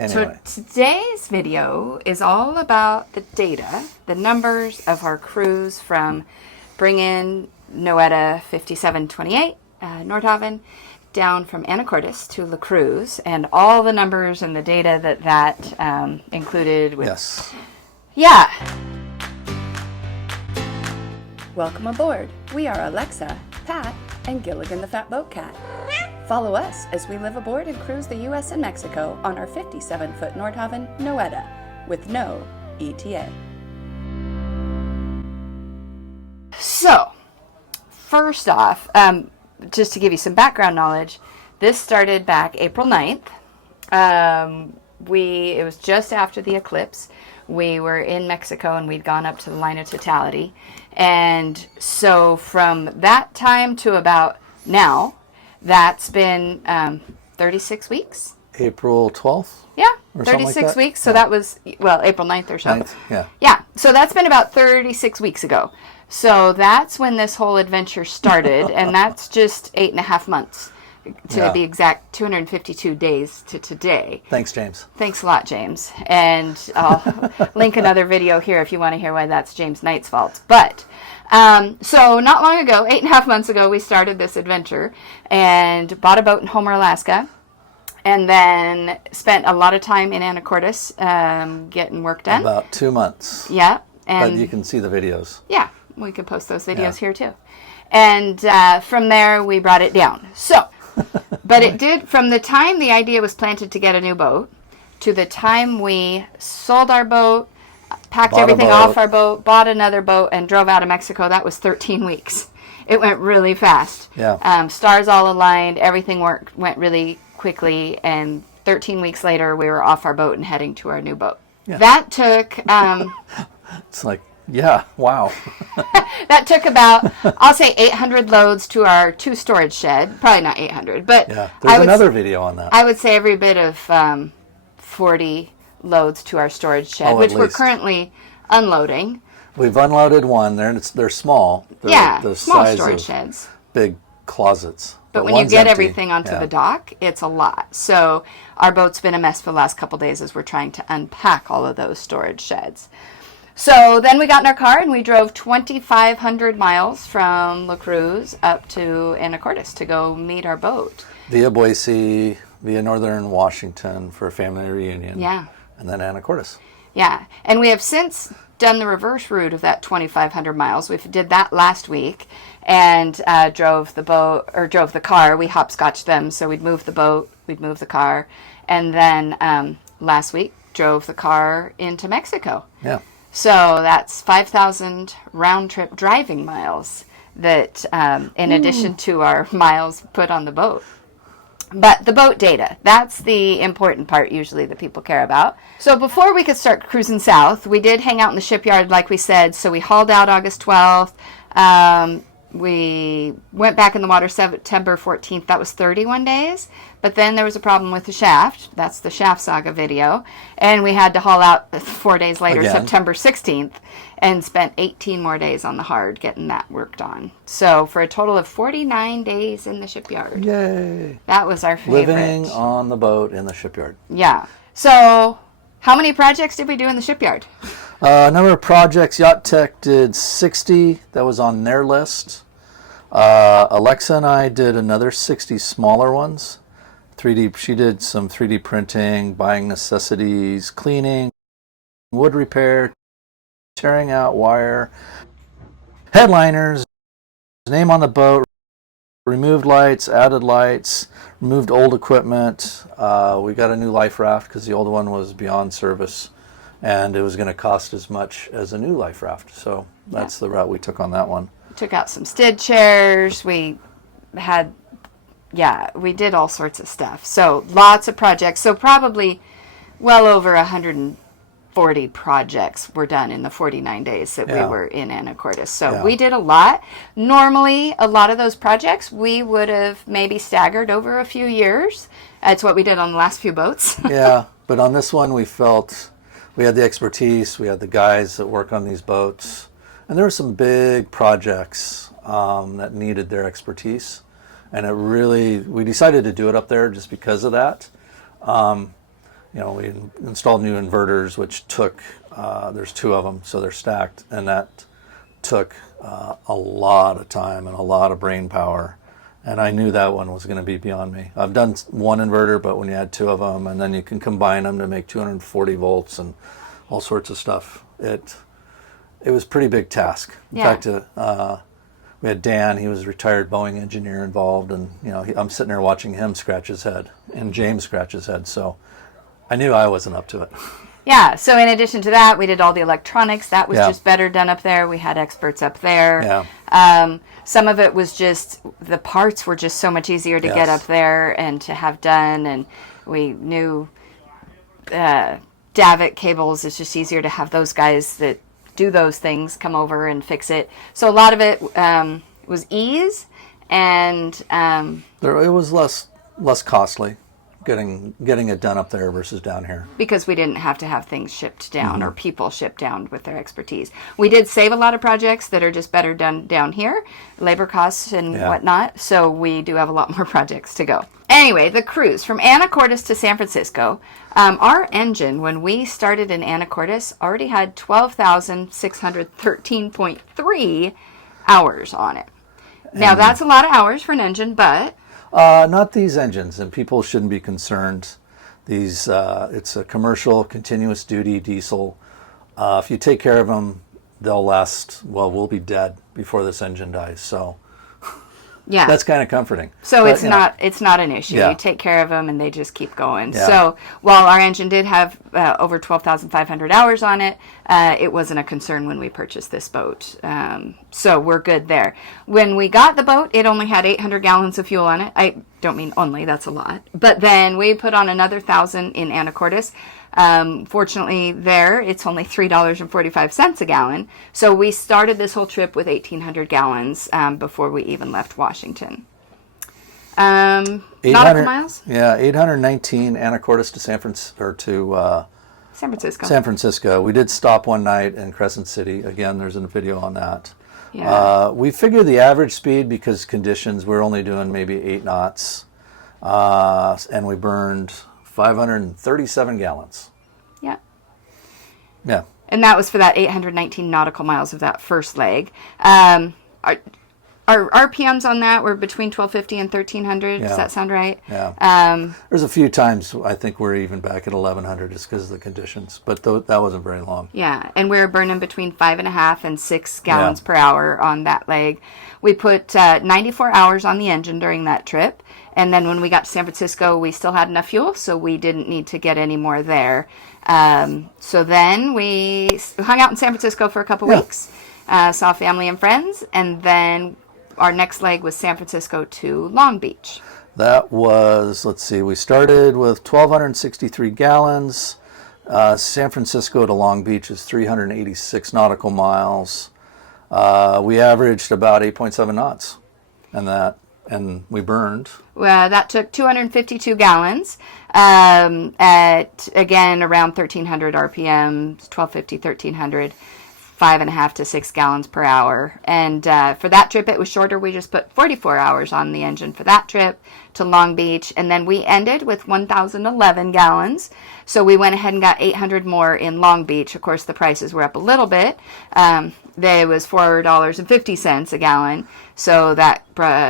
Anyway. So today's video is all about the data, the numbers of our cruise from bringing Noeta 5728, Nordhavn, down from Anacortes to La Cruz, and all the numbers and the data that included. With, yes. Yeah. Welcome aboard. We are Alexa, Pat, and Gilligan the Fat Boat Cat. Follow us as we live aboard and cruise the U.S. and Mexico on our 57-foot Nordhavn Noeta with no ETA. So, first off, just to give you some background knowledge, this started back April 9th. It was just after the eclipse. We were in Mexico and we'd gone up to the line of totality. And so from that time to about now, that's been 36 weeks. April 12th? Yeah, or 36 like weeks. So that was, well, April 9th or so. 9th, yeah. Yeah, so that's been about 36 weeks ago. So that's when this whole adventure started, and that's just 8.5 months. To be exact, 252 days to today. Thanks, James. Thanks a lot, James. And I'll link another video here if you want to hear why that's James Knight's fault. But, so not long ago, 8.5 months ago, we started this adventure and bought a boat in Homer, Alaska. And then spent a lot of time in Anacortes getting work done. About 2 months. Yeah. And but you can see the videos. Yeah, we can post those videos here too. And from there, we brought it down. So, but it did, from the time the idea was planted to get a new boat, to the time we sold our boat, packed everything off our boat, bought another boat, and drove out of Mexico, that was 13 weeks. It went really fast. Yeah. Stars all aligned, everything went really quickly, and 13 weeks later, we were off our boat and heading to our new boat. Yeah. That took... it's like, yeah, wow. That took about, I'll say 800 loads to our 2 storage shed. Probably not 800, but... Yeah, there's another video on that. I would say every bit of 40 loads to our storage shed, which we're currently unloading. We've unloaded one. They're small. They're the small size storage of sheds. Big closets. But when you get everything onto the dock, it's a lot. So our boat's been a mess for the last couple days as we're trying to unpack all of those storage sheds. So then we got in our car and we drove 2,500 miles from La Cruz up to Anacortes to go meet our boat. Via Boise, via Northern Washington for a family reunion. Yeah. And then Anacortes. Yeah. And we have since done the reverse route of that 2,500 miles. We did that last week and drove the car. We hopscotched them. So we'd move the boat, we'd move the car. And then last week drove the car into Mexico. Yeah. So that's 5,000 round-trip driving miles that, in addition to our miles put on the boat. But the boat data, that's the important part usually that people care about. So before we could start cruising south, we did hang out in the shipyard like we said. So we hauled out August 12th. We went back in the water September 14th. That was 31 days. But then there was a problem with the shaft. That's the shaft saga video. And we had to haul out 4 days later, again. September 16th, and spent 18 more days on the hard getting that worked on. So for a total of 49 days in the shipyard. Yay. That was our favorite. Living on the boat in the shipyard. Yeah. So how many projects did we do in the shipyard? Number of projects, Yacht Tech did 60. That was on their list. Alexa and I did another 60 smaller ones. She did some 3D printing, buying necessities, cleaning, wood repair, tearing out wire, headliners, name on the boat, removed lights, added lights, removed old equipment. We got a new life raft because the old one was beyond service. And it was going to cost as much as a new life raft. So that's the route we took on that one. Took out some stid chairs. We did all sorts of stuff. So lots of projects. So probably well over 140 projects were done in the 49 days that we were in Anacortes. So we did a lot. Normally, a lot of those projects we would have maybe staggered over a few years. That's what we did on the last few boats. Yeah, but on this one we felt... We had the expertise, we had the guys that work on these boats, and there were some big projects that needed their expertise, and we decided to do it up there just because of that. we installed new inverters, which took, there's 2 of them, so they're stacked, and that took a lot of time and a lot of brain power. And I knew that one was going to be beyond me. I've done one inverter, but when you add 2 of them, and then you can combine them to make 240 volts and all sorts of stuff, it was a pretty big task. In fact, we had Dan, he was a retired Boeing engineer involved, and I'm sitting there watching him scratch his head, and James scratch his head, so I knew I wasn't up to it. Yeah, so in addition to that, we did all the electronics. That was just better done up there. We had experts up there. Yeah. Some of it was just, the parts were just so much easier to get up there and to have done, and we knew davit cables, it's just easier to have those guys that do those things come over and fix it. So a lot of it was ease, and it was less costly getting it done up there versus down here, because we didn't have to have things shipped down or people shipped down with their expertise. We did save a lot of projects that are just better done down here, labor costs and whatnot, so we do have a lot more projects to go. Anyway, the cruise from Anacortes to San Francisco, our engine, when we started in Anacortes, already had 12,613.3 hours on it. Now, that's a lot of hours for an engine, but not these engines, and people shouldn't be concerned. These, it's a commercial, continuous duty diesel. If you take care of them, they'll last, well, we'll be dead before this engine dies. So yeah, that's kind of comforting. So but, it's not an issue. You take care of them and they just keep going. Yeah. So while our engine did have over 12,500 hours on it, it wasn't a concern when we purchased this boat. So we're good there. When we got the boat, it only had 800 gallons of fuel on it. I don't mean only, that's a lot. But then we put on another 1,000 in Anacortes. Fortunately there, it's only $3.45 a gallon. So we started this whole trip with 1,800 gallons before we even left Washington. Nautical miles? Yeah, 819 Anacortes to San Francisco. We did stop one night in Crescent City. Again, there's a video on that. Yeah. We figured the average speed, because conditions, we're only doing maybe 8 knots. And we burned 537 gallons. Yeah. Yeah. And that was for that 819 nautical miles of that first leg. Our RPMs on that were between 1250 and 1300. Yeah. Does that sound right? Yeah. There's a few times I think we're even back at 1100 just because of the conditions, but that wasn't very long. Yeah, and we were burning between 5.5 and 6 gallons per hour on that leg. We put 94 hours on the engine during that trip, and then when we got to San Francisco, we still had enough fuel, so we didn't need to get any more there. So then we hung out in San Francisco for a couple weeks, saw family and friends, and then our next leg was San Francisco to Long Beach. That was, let's see, we started with 1,263 gallons. San Francisco to Long Beach is 386 nautical miles. We averaged about 8.7 knots, and we burned. Well, that took 252 gallons at, again, around 1,300 RPM, 1250, 1,300. 5.5 to 6 gallons per hour. And for that trip, it was shorter. We just put 44 hours on the engine for that trip to Long Beach. And then we ended with 1,011 gallons. So we went ahead and got 800 more in Long Beach. Of course, the prices were up a little bit. There was $4.50 a gallon. So that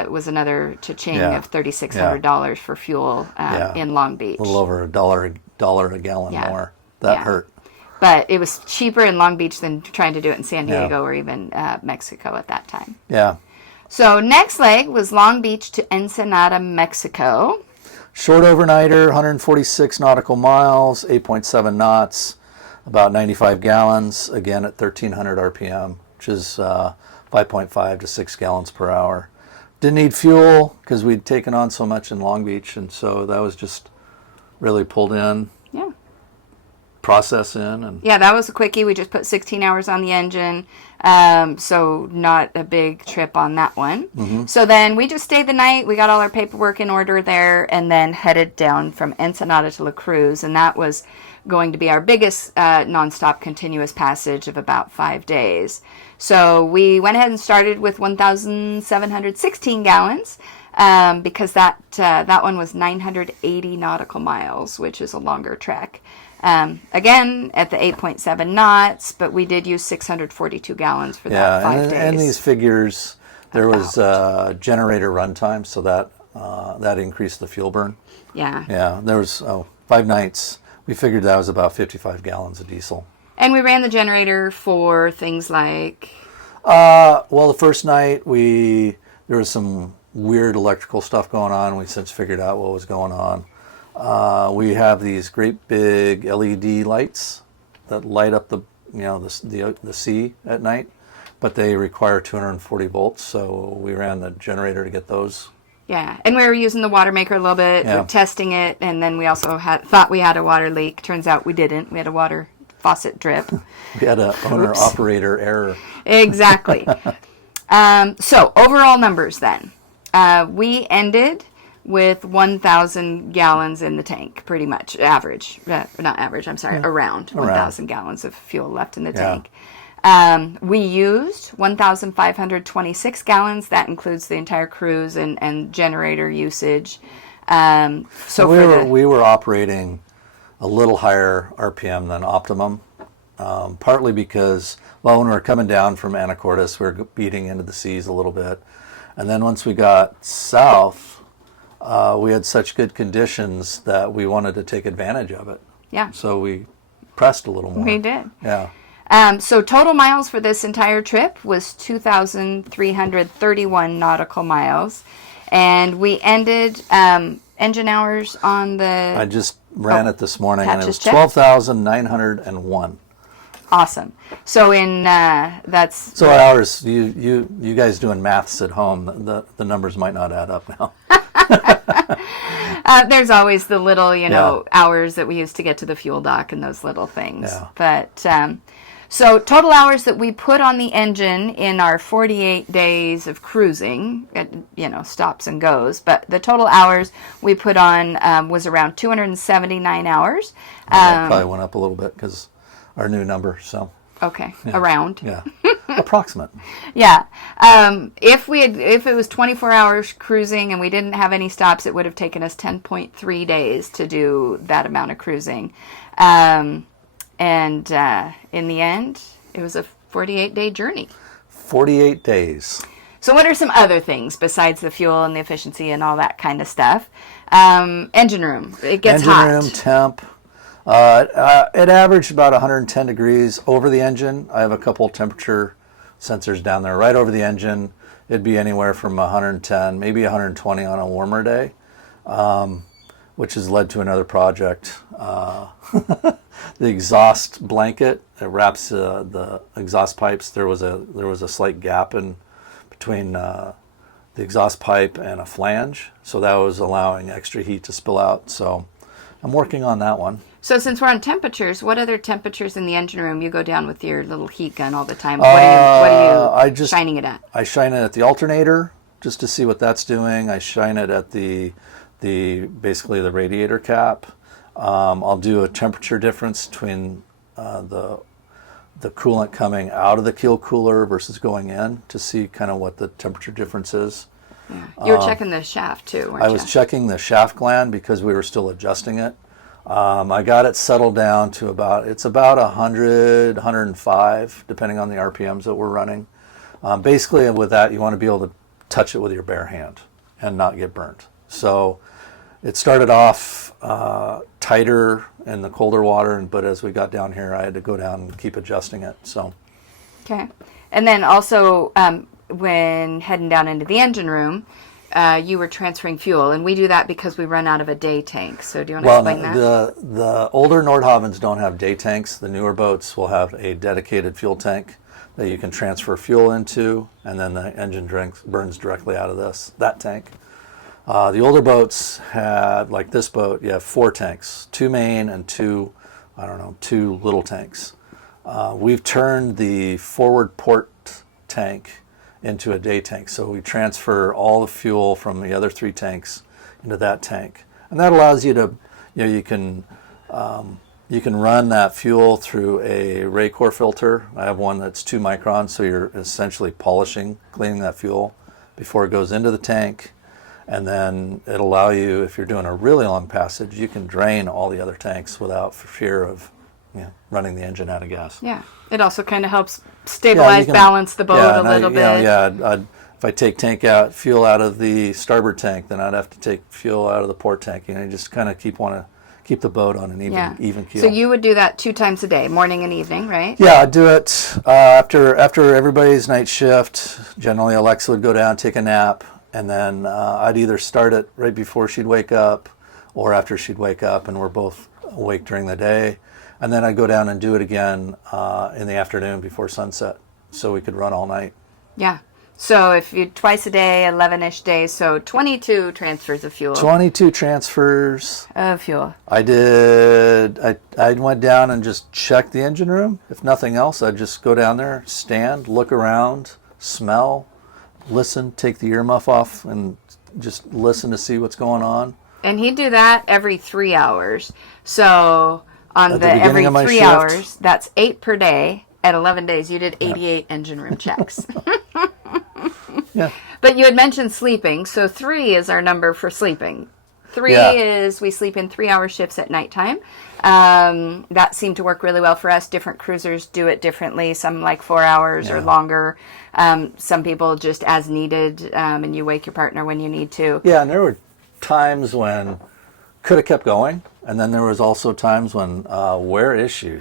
was another cha-ching of $3,600 for fuel in Long Beach. A little over $1 a gallon more. That hurt. But it was cheaper in Long Beach than trying to do it in San Diego or even Mexico at that time. Yeah. So next leg was Long Beach to Ensenada, Mexico. Short overnighter, 146 nautical miles, 8.7 knots, about 95 gallons, again at 1,300 RPM, which is 5.5 to 6 gallons per hour. Didn't need fuel because we'd taken on so much in Long Beach, and so that was just really pulled in. Yeah. Process in. And yeah, that was a quickie. We just put 16 hours on the engine, so not a big trip on that one. Mm-hmm. So then we just stayed the night. We got all our paperwork in order there, and then headed down from Ensenada to La Cruz, and that was going to be our biggest nonstop continuous passage of about 5 days. So we went ahead and started with 1,716 gallons. because that one was 980 nautical miles, which is a longer trek. Again, at the 8.7 knots, but we did use 642 gallons for that 5 days. And these figures, there was generator runtime, so that increased the fuel burn. Yeah. Yeah, there was 5 nights. We figured that was about 55 gallons of diesel. And we ran the generator for things like... Well, the first night there was some weird electrical stuff going on. We since figured out what was going on. We have these great big LED lights that light up the sea at night, but they require 240 volts. So we ran the generator to get those. Yeah, and we were using the water maker a little bit, testing it, and then we also thought we had a water leak. Turns out we didn't. We had a water faucet drip. We had an owner-operator error. Exactly. So, overall numbers then. We ended with 1,000 gallons in the tank, pretty much. Around 1,000 gallons of fuel left in the tank. We used 1,526 gallons. That includes the entire cruise and generator usage. So we were operating a little higher RPM than optimum, partly because, when we were coming down from Anacortes, we were beating into the seas a little bit. And then once we got south, we had such good conditions that we wanted to take advantage of it. Yeah. So we pressed a little more. We did. Yeah. So total miles for this entire trip was 2,331 nautical miles. And we ended engine hours on the... I just ran it this morning, and it was 12,901. Awesome. So that's... So hours, you guys doing maths at home, the numbers might not add up now. There's always the little, hours that we use to get to the fuel dock and those little things. Yeah. But... So total hours that we put on the engine in our 48 days of cruising, stops and goes, but the total hours we put on was around 279 hours. That probably went up a little bit because our new number, so. Okay, yeah. Around. Yeah, approximate. Yeah. If it was 24 hours cruising and we didn't have any stops, it would have taken us 10.3 days to do that amount of cruising. And in the end, it was a 48-day journey. 48 days. So what are some other things besides the fuel and the efficiency and all that kind of stuff? Engine room. It gets hot. Engine room, temp. It averaged about 110 degrees over the engine. I have a couple temperature sensors down there right over the engine. It'd be anywhere from 110, maybe 120 on a warmer day, which has led to another project. The exhaust blanket, it wraps the exhaust pipes. There was a slight gap between the exhaust pipe and a flange, so that was allowing extra heat to spill out. So I'm working on that one. So since we're on temperatures, what other temperatures in the engine room? You go down with your little heat gun all the time. What are you shining it at? I shine it at the alternator just to see what that's doing. I shine it at basically the radiator cap. I'll do a temperature difference between the coolant coming out of the keel cooler versus going in to see kind of what the temperature difference is. Yeah. You were checking the shaft too, weren't you? I was checking the shaft gland because we were still adjusting it. I got it settled down to about 100, 105, depending on the RPMs that we're running. Basically, with that, you want to be able to touch it with your bare hand and not get burnt. So it started off tighter in the colder water, but as we got down here, I had to go down and keep adjusting it. So, okay. And then also, when heading down into the engine room, you were transferring fuel, and we do that because we run out of a day tank. So do you want to explain that? The older Nordhavns don't have day tanks. The newer boats will have a dedicated fuel tank that you can transfer fuel into, and then the engine burns directly out of that tank. The older boats had, like this boat, you have 4 tanks, 2 main and 2 little tanks. We've turned the forward port tank into a day tank, so we transfer all the fuel from the other 3 tanks into that tank, and that allows you to, you can run that fuel through a Raycor filter. I have one that's 2 microns, so you're essentially cleaning that fuel before it goes into the tank. And then it'll allow you, if you're doing a really long passage, you can drain all the other tanks without fear of running the engine out of gas. Yeah. It also kind of helps stabilize, balance the boat a little bit. If I take fuel out of the starboard tank, then I'd have to take fuel out of the port tank. You just kind of want to keep the boat on an even keel. So you would do that 2 times a day, morning and evening, right? Yeah, I'd do it after everybody's night shift. Generally, Alexa would go down, take a nap, and then I'd either start it right before she'd wake up or after she'd wake up, and we're both awake during the day. And then I'd go down and do it again in the afternoon before sunset, so we could run all night. Yeah. So if you twice a day, 11-ish days, so 22 transfers of fuel. 22 transfers of fuel. I did. I went down and just checked the engine room. If nothing else, I'd just go down there, stand, look around, smell, listen, take the earmuff off, and just listen to see what's going on. And he'd do that every 3 hours. So on the every 3 hours, that's 8 per day. At 11 days, you did 88 engine room checks. Yeah. But you had mentioned sleeping, so 3 is our number for sleeping. 3 is we sleep in 3-hour shifts at nighttime. That seemed to work really well for us. Different cruisers do it differently. Some like 4 hours or longer. Some people just as needed, and you wake your partner when you need to. Yeah, and there were times when could have kept going, and then there was also times when where is she?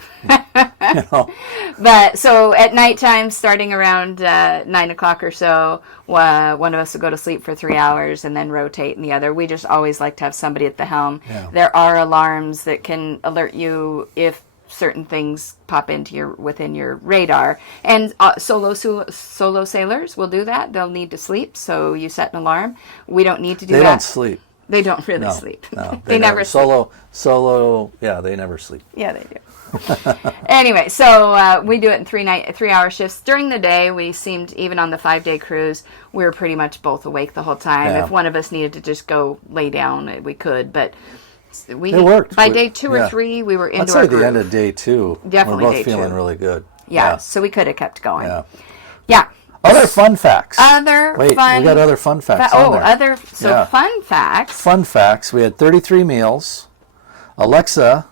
But so at nighttime, starting around 9 o'clock or so, one of us would go to sleep for 3 hours and then rotate in the other. We just always like to have somebody at the helm. Yeah. There are alarms that can alert you if certain things pop into within your radar. And solo sailors will do that. They'll need to sleep, so you set an alarm. We don't need to do that. They don't sleep. They don't really sleep. No, they never sleep. Solo, yeah, they never sleep. Yeah, they do. Anyway, so we do it in 3-hour shifts. During the day, we seemed, even on the 5-day cruise, we were pretty much both awake the whole time. Yeah. If one of us needed to just go lay down, we could, but it worked. By day 2 or 3, we were into our groove. I'd say the end of day 2, definitely we're both feeling really good. Yeah, so we could have kept going. Yeah. Other fun facts. We got other fun facts on there. Fun facts. Fun facts. We had 33 meals. Alexa.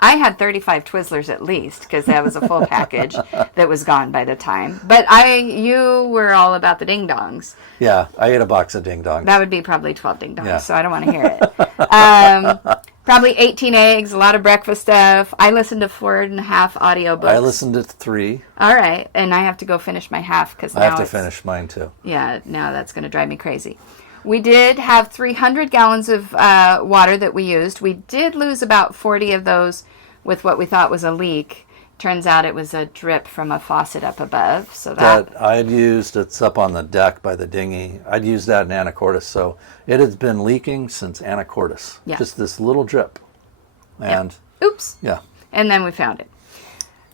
I had 35 Twizzlers at least, because that was a full package that was gone by the time. But you were all about the ding-dongs. Yeah, I ate a box of ding-dongs. That would be probably 12 ding-dongs, so I don't want to hear it. Probably 18 eggs, a lot of breakfast stuff. I listened to 4.5 audiobooks. I listened to 3. All right, and I have to go finish my half, because I have to finish mine too. Yeah, now that's going to drive me crazy. We did have 300 gallons of water that we used. We did lose about 40 of those with what we thought was a leak. Turns out it was a drip from a faucet up above. So that I had used, it's up on the deck by the dinghy. I'd used that in Anacortes, so it has been leaking since Anacortes. Yeah. Just this little drip. And oops. Yeah. And then we found it.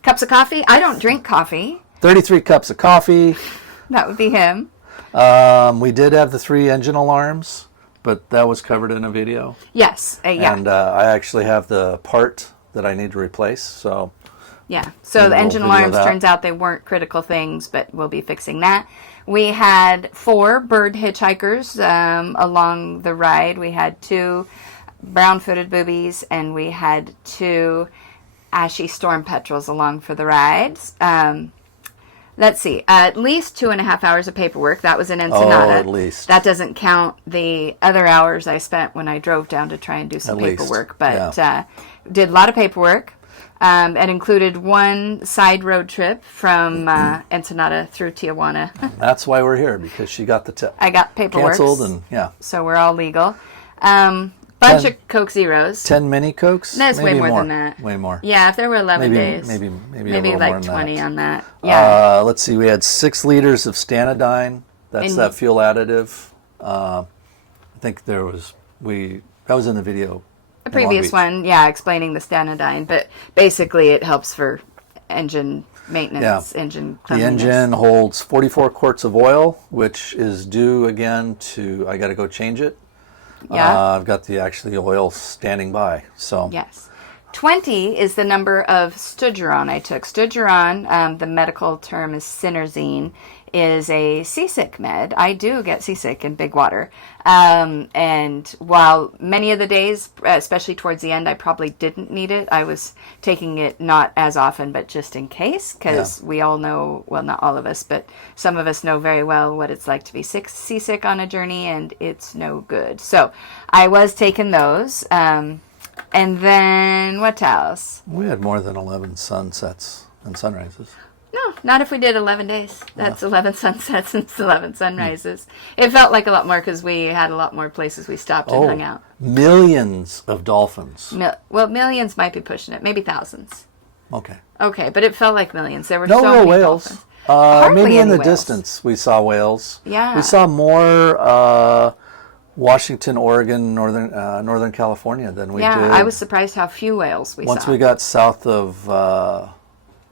Cups of coffee. I don't drink coffee. 33 cups of coffee. That would be him. We did have the 3 engine alarms, but that was covered in a video. Yes. Yeah. And I actually have the part that I need to replace, so... Yeah, so the engine alarms, turns out they weren't critical things, but we'll be fixing that. We had 4 bird hitchhikers along the ride. We had 2 brown-footed boobies, and we had 2 ashy storm petrels along for the rides. Let's see, at least 2.5 hours of paperwork. That was in Ensenada. Oh, at least. That doesn't count the other hours I spent when I drove down to try and do some paperwork. But did a lot of paperwork. It included 1 side road trip from Ensenada through Tijuana. That's why we're here, because she got the tip. I got paperwork. Canceled, and so we're all legal. Bunch of Coke Zeros. 10 mini Cokes? That's way more than that. Way more. Yeah, if there were 11 days. Maybe like 20 on that. Yeah. Let's see, we had 6 liters of Stanidine. That's that fuel additive. I think that was in the video. A previous one, explaining the Stanidine, but basically it helps for engine maintenance, engine cleanliness. The engine holds 44 quarts of oil, which is due again I got to go change it. Yeah. I've got the oil standing by. So yes. 20 is the number of Stugeron I took. Stugeron, the medical term is Sinerzine, is a seasick med. I do get seasick in big water. And while many of the days, especially towards the end, I probably didn't need it, I was taking it not as often, but just in case, because we all know, well, not all of us, but some of us know very well what it's like to be seasick on a journey, and it's no good. So I was taking those. And then what else? We had more than 11 sunsets and sunrises. No, not if we did 11 days. That's 11 sunsets and 11 sunrises. It felt like a lot more because we had a lot more places we stopped and hung out. Millions of dolphins. Well, millions might be pushing it. Maybe thousands. Okay. Okay, but it felt like millions. There were No so real many whales. dolphins. Hardly Maybe in any the whales. distance we saw whales. Yeah. We saw more Washington, Oregon, Northern California than we did. Yeah, I was surprised how few whales we Once saw. we got south of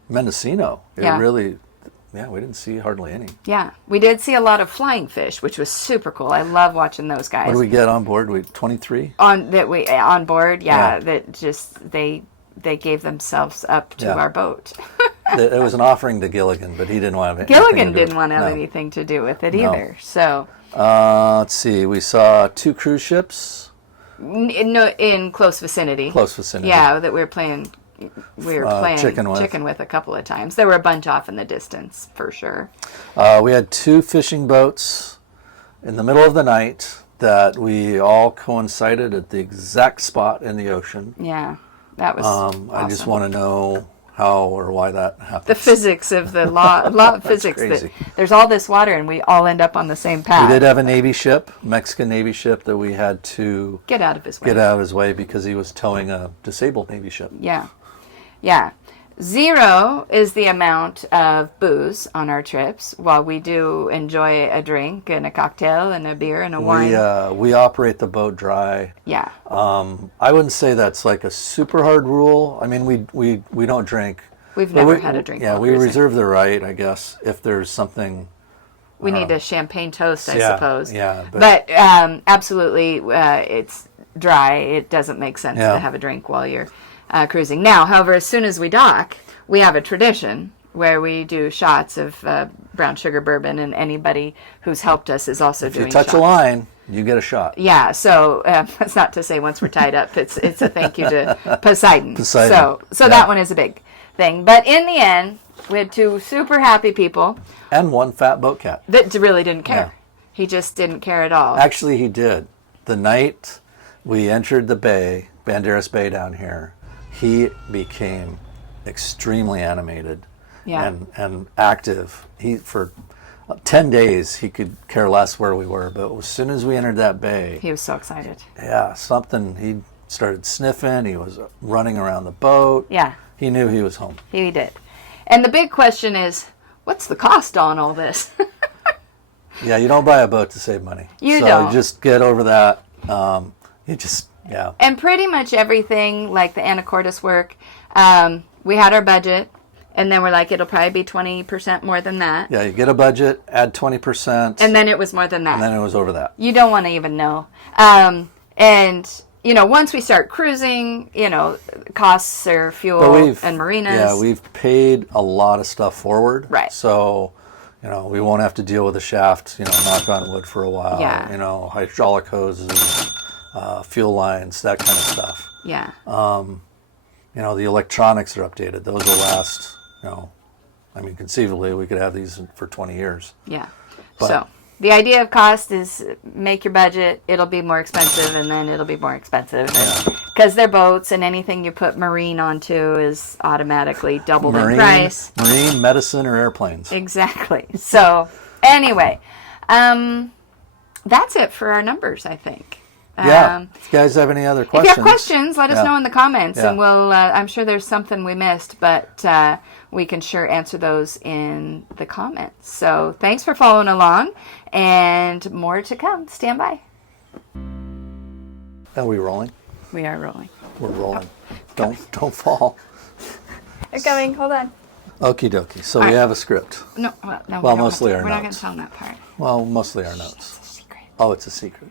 Mendocino, we didn't see hardly any. Yeah, we did see a lot of flying fish, which was super cool. I love watching those guys. What did we get on board? 23? On board, Yeah. that just they gave themselves up to our boat. It was an offering to Gilligan, but he didn't want to have Gilligan didn't want to have anything to do with it either. So let's see. We saw 2 cruise ships. in close vicinity. Close vicinity. Yeah, that we were playing chicken with a couple of times. There were a bunch off in the distance for sure. We had 2 fishing boats in the middle of the night that we all coincided at the exact spot in the ocean. Yeah, that was awesome. I just want to know how or why that happened. The physics of the law of physics. Crazy. That there's all this water and we all end up on the same path. We did have a Navy ship, Mexican Navy ship, that we had to get out of his way because he was towing a disabled Navy ship. Yeah. Yeah. 0 is the amount of booze on our trips. While we do enjoy a drink and a cocktail and a beer and a wine. We operate the boat dry. Yeah. I wouldn't say that's like a super hard rule. I mean, we don't drink. We've never had a drink. Yeah, while we cruising. reserve the right, I guess, if there's something. We need a champagne toast, I suppose. Yeah. But absolutely, it's dry. It doesn't make sense to have a drink while you're cruising. Now, however, as soon as we dock, we have a tradition where we do shots of brown sugar bourbon, and anybody who's helped us is also doing shots. If you touch a line, you get a shot. Yeah, so that's not to say once we're tied up, it's a thank you to Poseidon. Poseidon. So that one is a big thing. But in the end, we had 2 super happy people. And 1 fat boat cat. That really didn't care. Yeah. He just didn't care at all. Actually, he did. The night we entered the bay, Banderas Bay down here, he became extremely animated and active. For 10 days, he could care less where we were, but as soon as we entered that bay... He was so excited. Yeah, he started sniffing, he was running around the boat. Yeah. He knew he was home. He did. And the big question is, what's the cost on all this? Yeah, you don't buy a boat to save money. You don't. So just get over that. And pretty much everything, like the Anacortes work, we had our budget, and then we're like, it'll probably be 20% more than that. Yeah, you get a budget, add 20%. And then it was more than that. And then it was over that. You don't want to even know. And, once we start cruising, costs are fuel and marinas. Yeah, we've paid a lot of stuff forward. Right. So, we won't have to deal with the shaft, knock on wood for a while. Yeah. Hydraulic hoses, fuel lines, that kind of stuff. Yeah. The electronics are updated. Those will last, conceivably we could have these for 20 years. Yeah. So the idea of cost is make your budget. It'll be more expensive, and then it'll be more expensive. Because they're boats, and anything you put marine onto is automatically doubled in price. Marine, medicine, or airplanes. Exactly. So anyway, that's it for our numbers, I think. If you guys have any other questions. If you have questions, let us know in the comments, and we'll. I'm sure there's something we missed, but we can sure answer those in the comments. So thanks for following along, and more to come. Stand by. Are we rolling? We are rolling. We're rolling. Don't fall. They're coming. Hold on. Okie dokie. So we have a script. No, Well, mostly our notes. We're not going notes. to tell them that part. Well, mostly our notes. It's a secret. Oh, it's a secret.